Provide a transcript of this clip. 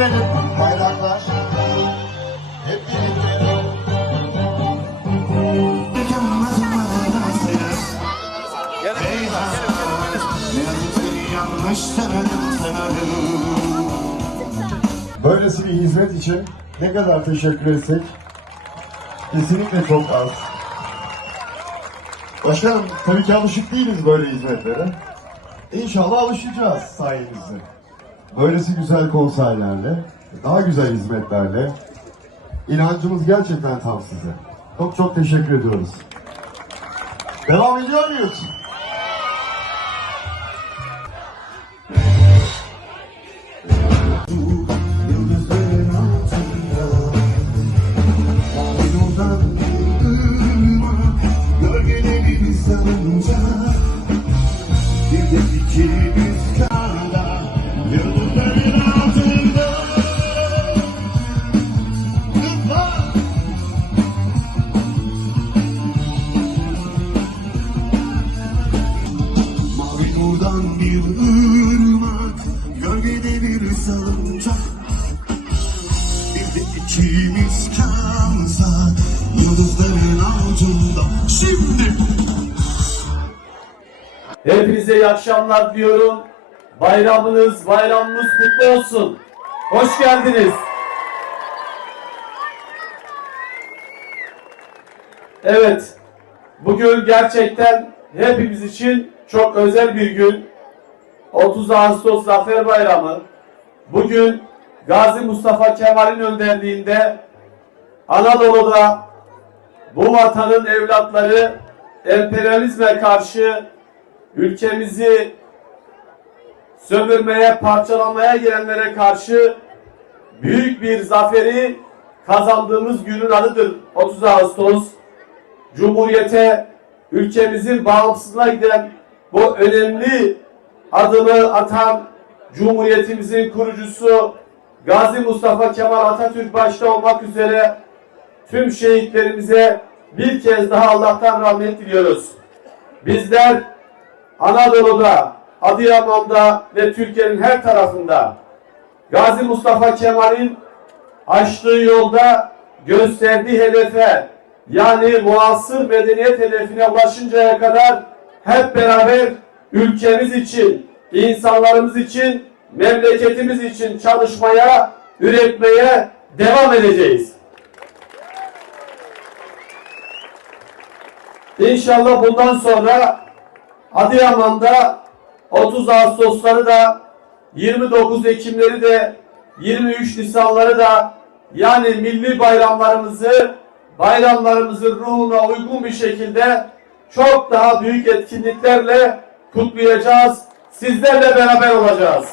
görelim. Bayraklar. Hep birlikte. Böylesi bir hizmet için ne kadar teşekkür etsek kesinlikle çok az. Başkanım tabii ki alışık değiliz böyle hizmetlere. İnşallah alışacağız sayenizde. Böylesi güzel konserlerle, daha güzel hizmetlerle inancımız gerçekten tam size. Çok çok teşekkür ediyoruz. Devam ediyor muyuz? Nurdan bir ırmak Gölgede bir salıncak Bir de ikimiz kalsa Yıldızların altında Şimdi Hepinize iyi akşamlar diyorum. Bayramınız, bayramımız kutlu olsun. Hoş geldiniz. Evet, bugün gerçekten hepimiz için çok özel bir gün. 30 Ağustos Zafer Bayramı. Bugün Gazi Mustafa Kemal'in önderliğinde Anadolu'da bu vatanın evlatları emperyalizme karşı ülkemizi sömürmeye, parçalamaya gelenlere karşı büyük bir zaferi kazandığımız günün adıdır 30 Ağustos. Cumhuriyete, ülkemizin bağımsızlığına giden bu önemli adımı atan Cumhuriyetimizin kurucusu Gazi Mustafa Kemal Atatürk başta olmak üzere tüm şehitlerimize bir kez daha Allah'tan rahmet diliyoruz. Bizler Anadolu'da, Adıyaman'da ve Türkiye'nin her tarafında Gazi Mustafa Kemal'in açtığı yolda gösterdiği hedefe yani muasır medeniyet hedefine ulaşıncaya kadar hep beraber ülkemiz için, insanlarımız için, memleketimiz için çalışmaya, üretmeye devam edeceğiz. İnşallah bundan sonra Adıyaman'da 30 Ağustosları da 29 Ekimleri de 23 Nisanları da yani milli bayramlarımızı bayramlarımızın ruhuna uygun bir şekilde çok daha büyük etkinliklerle kutlayacağız. Sizlerle beraber olacağız.